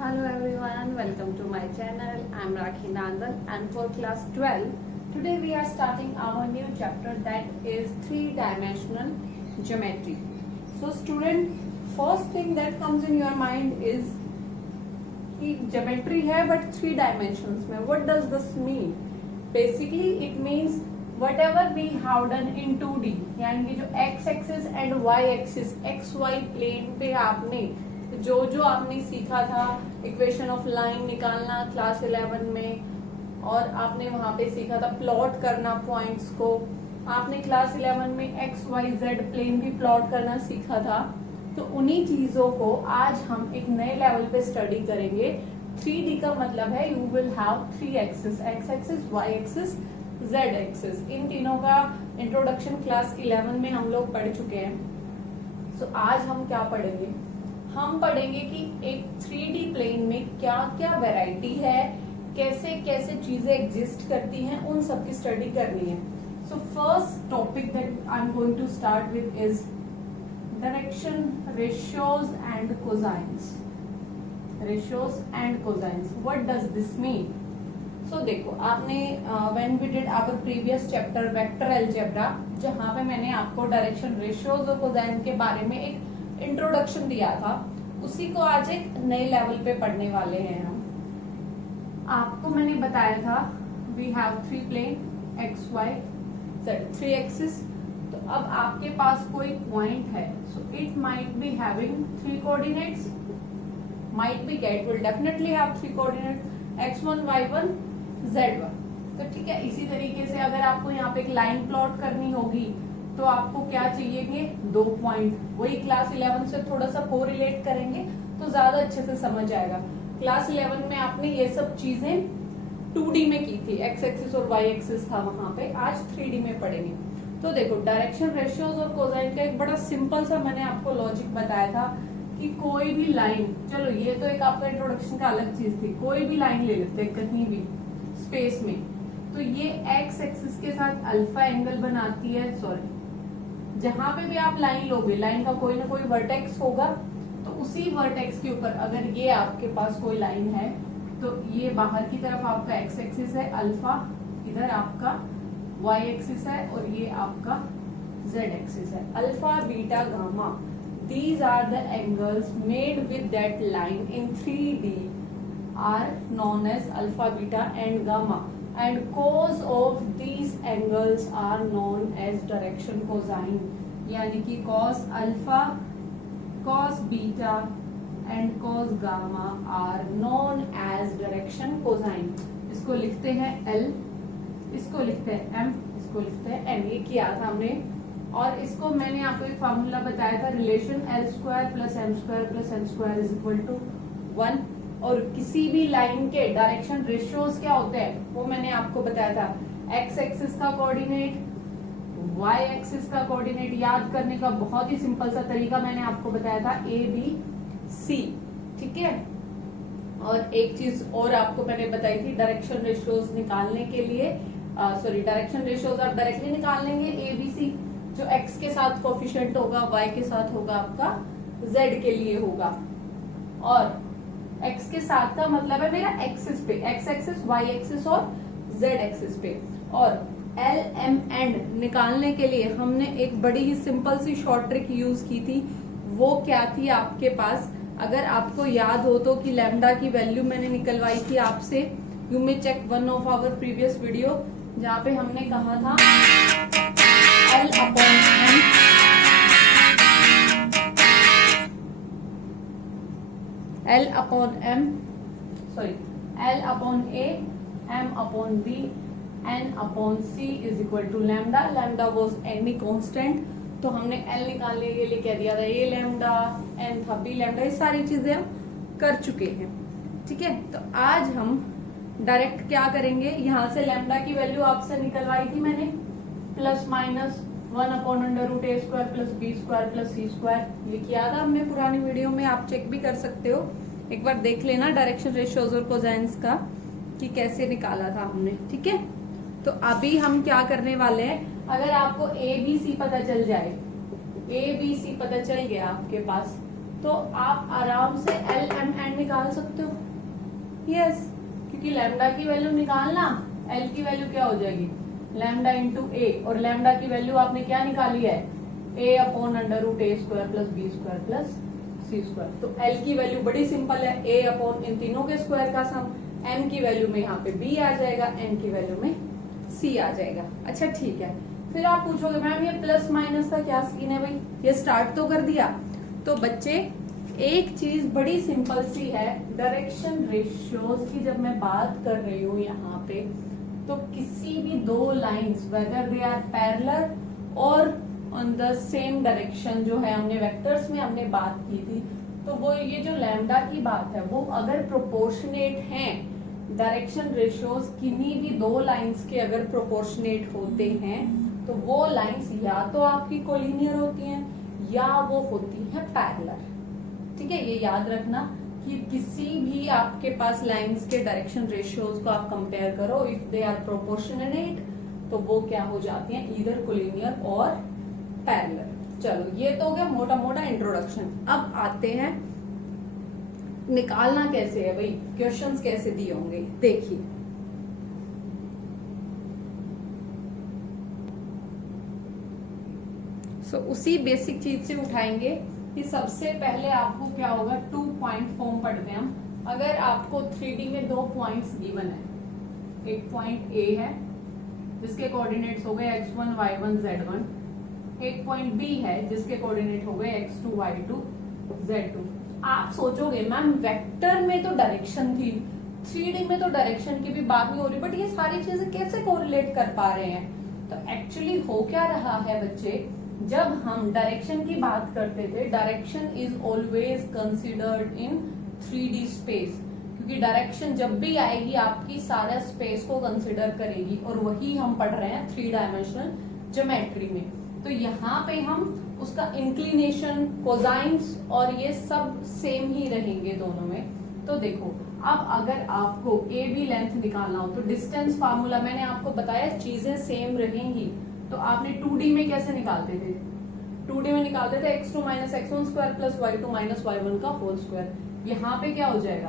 Hello everyone, welcome to my channel. I am Rakhi Nandal and for class 12, today we are starting our new chapter that is three-dimensional geometry. So student, first thing that comes in your mind is कि geometry है but three dimensions में. What does this mean? Basically it means whatever we have done in 2D, यानी कि जो x axis and y axis xy plane पे आपने जो जो आपने सीखा था इक्वेशन ऑफ लाइन निकालना क्लास 11 में, और आपने वहां पे सीखा था प्लॉट करना पॉइंट्स को, आपने क्लास 11 में एक्स वाई जेड प्लेन भी प्लॉट करना सीखा था. तो उन्हीं चीजों को आज हम एक नए लेवल पे स्टडी करेंगे. 3D का मतलब है you will have three axis, X axis, Y axis, Z axis. इन तीनों का इंट्रोडक्शन क्लास 11 में हम लोग पढ़ चुके हैं. तो आज हम क्या पढ़ेंगे? हम पढ़ेंगे कि एक 3D प्लेन में क्या क्या वैरायटी है, कैसे कैसे चीजें एग्जिस्ट करती हैं, उन सब की स्टडी करनी है. So first topic that I am going to start with is direction ratios and cosines. Ratios and cosines, what does this mean? So देखो, आपने when we did our previous chapter vector algebra, जहां पे मैंने आपको direction ratios और cosine के बारे में एक इंट्रोडक्शन दिया था, उसी को आज एक नए लेवल पे पढ़ने वाले हैं हम. आपको मैंने बताया था we have three plane x y z, three axis. तो अब आपके पास कोई पॉइंट है, so it might be having three coordinates, might be get will definitely have three coordinates x1 y1 z1. तो ठीक है, इसी तरीके से अगर आपको यहाँ पे एक लाइन प्लॉट करनी होगी तो आपको क्या चाहिए? दो पॉइंट. वही क्लास 11 से थोड़ा सा कोरिलेट करेंगे तो ज्यादा अच्छे से समझ आएगा. क्लास 11 में आपने ये सब चीजें 2D में की थी, एक्स एक्सिस और वाई एक्सिस था वहां पे. आज 3D में पढ़ेंगे. तो देखो, डायरेक्शन रेशियोज और कोसाइन का एक बड़ा सिंपल सा मैंने आपको लॉजिक बताया था कि कोई भी लाइन, चलो ये तो एक आपका इंट्रोडक्शन का अलग चीज थी, कोई भी लाइन ले लेते हैं कहीं भी स्पेस में, तो ये एक्स एक्सिस के साथ अल्फा एंगल बनाती है. सॉरी, जहां पे भी आप लाइन लोगे, लाइन का कोई ना कोई वर्टेक्स होगा, तो उसी वर्टेक्स के ऊपर अगर ये आपके पास कोई लाइन है तो ये बाहर की तरफ आपका एक्स एक्सिस है अल्फा, इधर आपका वाई एक्सिस है और ये आपका जेड एक्सिस है. Alpha beta gamma, these are the angles made with that line in 3D are known as alpha, beta and gamma, and cos of these angles are known as direction cosine. यानी कि cos alpha, cos beta and cos gamma are known as direction cosine. इसको लिखते हैं L, इसको लिखते हैं M, इसको लिखते हैं N. ये किया था हमने, और इसको मैंने आपको एक फॉर्मूला बताया था, relation l square plus m square plus n square is equal to 1. और किसी भी लाइन के डायरेक्शन रेशियोज क्या होते हैं वो मैंने आपको बताया था. एक्स एक्सिस का कोऑर्डिनेट, वाई एक्सिस का कोऑर्डिनेट याद करने का बहुत ही सिंपल सा तरीका मैंने आपको बताया था, ए बी सी. ठीक है, और एक चीज और आपको मैंने बताई थी, डायरेक्शन रेशियोज निकालने के लिए, सॉरी, डायरेक्शन रेशियोज आप डायरेक्टली निकाल लेंगे ए बी सी. जो x के साथ कोफिशिएंट होगा y के साथ होगा आपका z के लिए होगा, और x के साथ का मतलब है मेरा एक्सिस पे, x एक्सिस, y एक्सिस और z एक्सिस पे. और l m एंड निकालने के लिए हमने एक बड़ी ही सिंपल सी शॉर्ट ट्रिक यूज की थी. वो क्या थी आपके पास? अगर आपको याद हो तो कि लैम्डा की वैल्यू मैंने निकलवाई थी आपसे, you may check one of our previous video, जहाँ पे हमने कहा था L upon M, L upon M, sorry, L upon A, M upon B, N upon C is equal to lambda. Lambda was any constant, तो हमने L निकालने के लिए क्या दिया था? A lambda, N था B lambda. ये सारी चीजें हम कर चुके हैं. ठीक है, तो आज हम डायरेक्ट क्या करेंगे, यहाँ से लैम्डा की वैल्यू आपसे निकलवाई थी मैंने, plus minus 1 upon under root A square plus B square plus C square. ये किया था हमने पुरानी वीडियो में, आप चेक भी कर सकते हो, एक बार देख लेना डायरेक्शन रेशियोज और कोसाइंस का कि कैसे निकाला था हमने. ठीक है, तो अभी हम क्या करने वाले हैं, अगर आपको ए बी सी पता चल जाए, ए बी सी पता चल गया आपके पास, तो आप आराम से एल एम एन निकाल सकते हो। यस, क्योंकि लैम्डा की वैल्यू निकालना, एल की वैल्यू क्या हो जाएगी लैम्डा इंटू ए, और लैम्डा की वैल्यू आपने क्या निकाली है A upon under root A square plus B square plus C square. तो एल की वैल्यू बड़ी सिंपल है, ए अपॉन इन तीनों के स्क्वायर का सम, एम की वैल्यू में यहाँ पे बी आ जाएगा, एन की वैल्यू में सी आ जाएगा। अच्छा ठीक है, फिर आप पूछोगे मैम ये प्लस माइनस का क्या सीन है भाई, ये स्टार्ट तो कर दिया। तो बच्चे एक चीज बड़ी सिंपल सी है, डायरेक्शन रेशियोज की जब मैं बात कर रही हूँ यहाँ पे, तो किसी भी दो lines whether they are parallel और ऑन द सेम डायरेक्शन, जो है हमने वेक्टर्स में हमने बात की थी, तो वो ये जो लैम्डा की बात है वो अगर प्रोपोर्शनेट हैं, डायरेक्शन रेशियोज किन्हीं भी दो लाइंस के अगर प्रोपोर्शनेट होते हैं तो वो लाइंस या तो आपकी कोलिनियर होती हैं या वो होती हैं पैरेलल। ठीक है, ये याद रखना कि किसी भी आपके पास लाइंस के डायरेक्शन रेशियोज को आप कंपेयर करो, इफ दे आर प्रोपोर्शनेट तो वो क्या हो जाती हैं ईदर कोलिनियर और पैरेलल। चलो ये तो हो गया मोटा मोटा इंट्रोडक्शन। अब आते हैं निकालना कैसे है भाई, क्वेश्चंस कैसे दिए होंगे देखिए। उसी बेसिक चीज से उठाएंगे कि सबसे पहले आपको क्या होगा, 2 पॉइंट फॉर्म पढ़ते हैं हम। अगर आपको 3D में 2 पॉइंट्स गिवन है, एक पॉइंट ए है जिसके कोऑर्डिनेट्स हो गए x1 y1 z1, एक पॉइंट बी है जिसके कोऑर्डिनेट हो गए x2 y2 z2। आप सोचोगे मैम वेक्टर में तो डायरेक्शन थी, 3D में तो डायरेक्शन की भी बात नहीं हो रही, बट ये सारी चीजें कैसे कोरिलेट कर पा रहे हैं। तो एक्चुअली हो क्या रहा है बच्चे, जब हम डायरेक्शन की बात करते थे, direction is always considered in 3D space, क्योंकि डायरेक्शन जब भी आएगी आपकी सारा स्पेस को कंसिडर करेगी, और वही हम पढ़ रहे हैं 3 डायमेंशनल ज्योमेट्री में। तो यहाँ पे हम उसका इंक्लिनेशन, कोसाइन्स और ये सब सेम ही रहेंगे दोनों में। तो देखो अब अगर आपको ए बी लेंथ निकालना हो तो डिस्टेंस फार्मूला मैंने आपको बताया, चीजें सेम रहेंगी। तो आपने 2D में कैसे निकालते थे, 2D में निकालते थे x2 minus x1 square plus y2 minus y1 का होल स्क्वायर। यहाँ पे क्या हो जाएगा,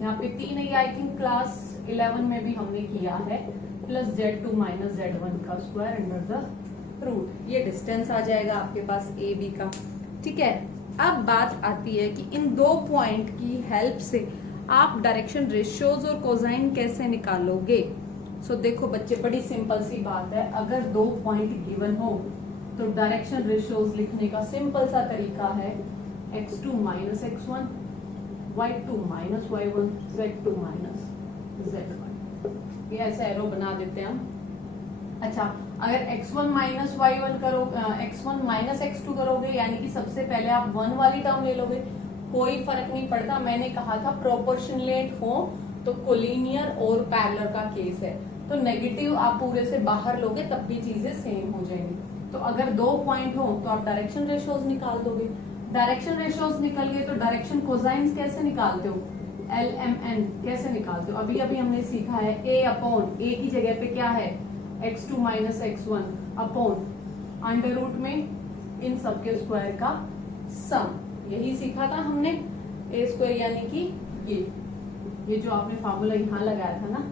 यहाँ पे 3 है, आई थिंक क्लास 11 में भी हमने किया है, प्लस z2 माइनस z1 का स्क्वायर अंडर द रूट। ये डिस्टेंस आ जाएगा आपके पास ए बी का। ठीक है, अब बात आती है कि इन दो पॉइंट की हेल्प से आप डायरेक्शन रेशियोज और कोसाइन कैसे निकालोगे। सो देखो बच्चे बड़ी सिंपल सी बात है, अगर दो पॉइंट गिवन हो तो डायरेक्शन रेशियोज लिखने का सिंपल सा तरीका है x2 minus x1, y2 minus y1, z2 minus z1। ये ऐसा एरो बना देते हैं हम। अच्छा, अगर x1 माइनस y1 करो, x1 माइनस x2 करोगे, यानी कि सबसे पहले आप 1 वाली टर्म ले लोगे, कोई फर्क नहीं पड़ता। मैंने कहा था प्रोपोर्शनलेट हो तो कोलिनियर और पैरेलल का केस है, तो नेगेटिव आप पूरे से बाहर लोगे तब भी चीजें सेम हो जाएंगी। तो अगर दो पॉइंट हो तो आप डायरेक्शन रेशियोज निकाल दोगे, डायरेक्शन रेशियोज निकल गए तो डायरेक्शन कोसाइन्स कैसे निकालते हो, LMN कैसे निकालते हो। अभी अभी हमने सीखा है a अपॉन a की जगह पे क्या है x2 minus x1 upon under root में इन सबके स्क्वायर का सम, यही सीखा था हमने। a स्क्वायर यानी कि ये जो आपने फार्मूला यहाँ लगाया था ना,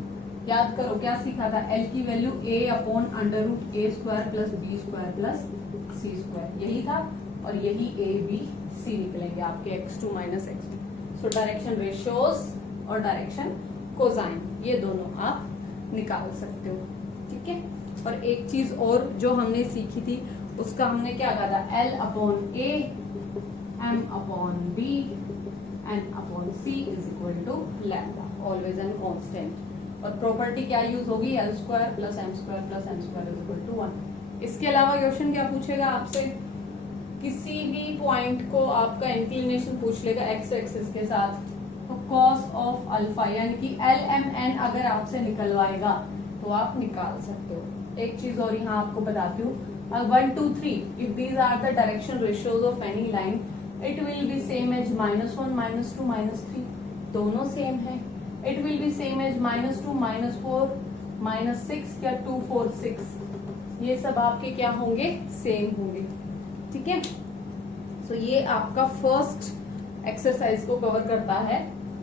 याद करो क्या सीखा था, L की value a upon under root a square plus b square plus c square, यही था। और यही a b c निकलेंगे आपके x2 minus x1। So direction ratios और डायरेक्शन कोसाइन ये दोनों आप निकाल सकते हो। ठीक है, और एक चीज और जो हमने सीखी थी उसका हमने क्या कहा था, L upon a m upon b n upon c is equal to lambda, always an constant. और प्रॉपर्टी क्या यूज होगी, L स्क्वायर प्लस m स्क्वायर प्लस n स्क्वायर इज इक्वल टू 1। इसके अलावा क्वेश्चन क्या पूछेगा आपसे, किसी भी पॉइंट को आपका इंक्लिनेशन पूछ लेगा x एक्सिस के साथ, तो कॉस ऑफ अल्फा यानी कि LMN अगर आपसे निकलवाएगा तो आप निकाल सकते हो। एक चीज और यहाँ आपको बताती हूँ, 1 2 3 if these are the direction ratios of any line it will be same as -1 -2 -3, दोनों सेम है। It will be same as -2 -4 -6 या 2 4 6, ये सब आपके क्या होंगे, सेम होंगे। ठीक है, सो ये आपका फर्स्ट एक्सरसाइज को कवर करता है.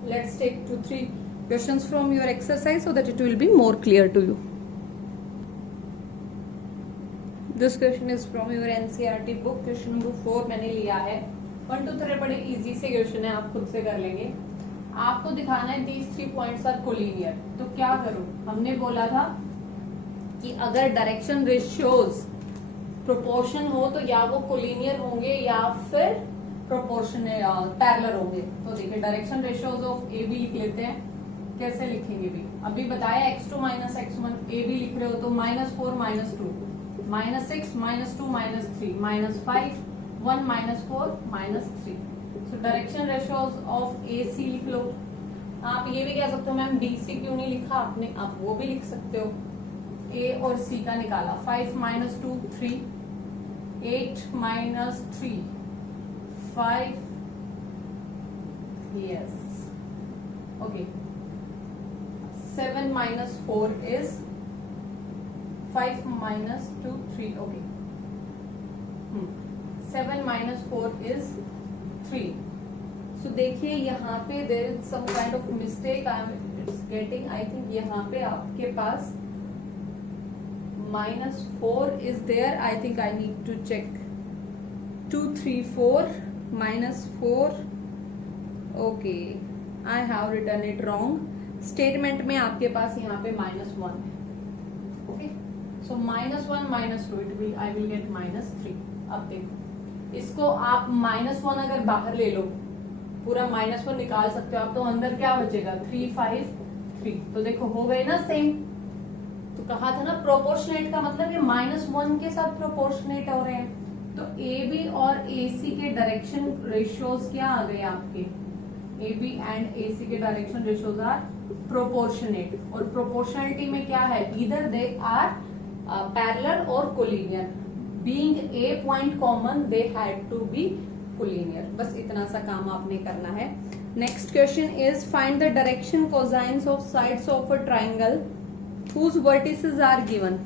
Let's take 2-3 questions from your exercise so that it will be more clear to you. This question is from your NCERT book. Question number 4 मैंने लिया है. 1 2 3 बड़े इजी से क्वेश्चन है, आप खुद से कर लेंगे. आपको दिखाना है दीज 3 पॉइंट्स आर कोलिनियर. तो क्या करूं, हमने बोला था कि अगर डायरेक्शन रेशियोज प्रोपोर्शन हो तो या वो कोलिनियर होंगे या फिर प्रोपोर्शनल पैरेलल होंगे. तो देखिए direction ratios of A B लिख लेते हैं. कैसे लिखेंगे भी अभी बताया. x2 माइनस x1 ए बी लिख रहे हो तो -4 -2 -6 -2 -3 -5 1 -4 -3. सो डायरेक्शन रेशियोज ऑफ ए सी लिख लो. आप ये भी कह सकते हो मैम डी सी क्यों नहीं लिखा आपने, आप वो भी लिख सकते हो. ए और सी का निकाला. 5 -2 3 8 -3 5 yes okay 7 -4 is 5 -2 3 okay 7 -4 is 3. So देखिए यहाँ पे there is some kind of mistake I am getting. I think यहाँ पे आपके पास -4 is there. I think I need to check. 2 3 4 -4 okay I have written it wrong. Statement में आपके पास यहाँ पे -1 है. Okay so -1 -2 it will I will get -3. अब देखो इसको आप -1 अगर बाहर ले लो, पूरा -1 निकाल सकते हो आप, तो अंदर क्या बचेगा 3 5 3. तो देखो हो गए ना सेम. तो कहा था ना प्रोपोर्शनेट का मतलब ये -1 के साथ प्रोपोर्शनेट हो रहे हैं. तो ए बी और ए सी के डायरेक्शन रेशियोज क्या आ गए आपके. A B and A C के डायरेक्शन रेशियोज आर प्रोपोर्शनेट. और प्रोपोर्शनलिटी में क्या है, ईदर दे आर पैरेलल और collinear. Being a point common they had to be collinear. बस इतना सा काम आपने करना है. Next question is find the direction cosines of sides of a triangle whose vertices are given.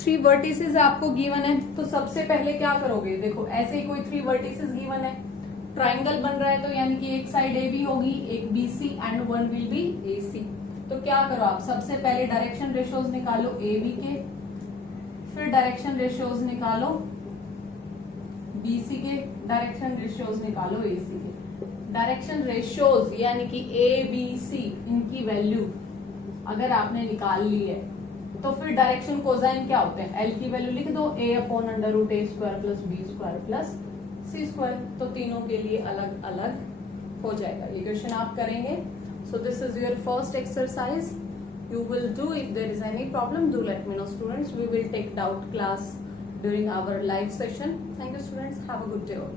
3 vertices आपको given है. तो सबसे पहले क्या करोगे, देखो ऐसे ही कोई 3 vertices गिवन है, ट्राइंगल बन रहा है तो यानी कि एक साइड ए बी होगी, एक B C and one will be A C. तो क्या करो आप सबसे पहले डायरेक्शन रेशियोज निकालो ए बी के, फिर डायरेक्शन रेशियोज निकालो बी सी के, डायरेक्शन रेशियोज निकालो ए सी के. डायरेक्शन रेशियोज यानी कि ए बी सी इनकी वैल्यू अगर आपने निकाल ली है तो फिर डायरेक्शन कोसाइन क्या होते हैं, एल की वैल्यू लिख दो a/√a² plus b² plus c². तो तीनों के लिए अलग अलग हो जाएगा. ये क्वेश्चन आप करेंगे. So this is your first exercise. You will do. If there is any problem do let me know students. We will take doubt class during our live session. Thank you students. Have a good day all.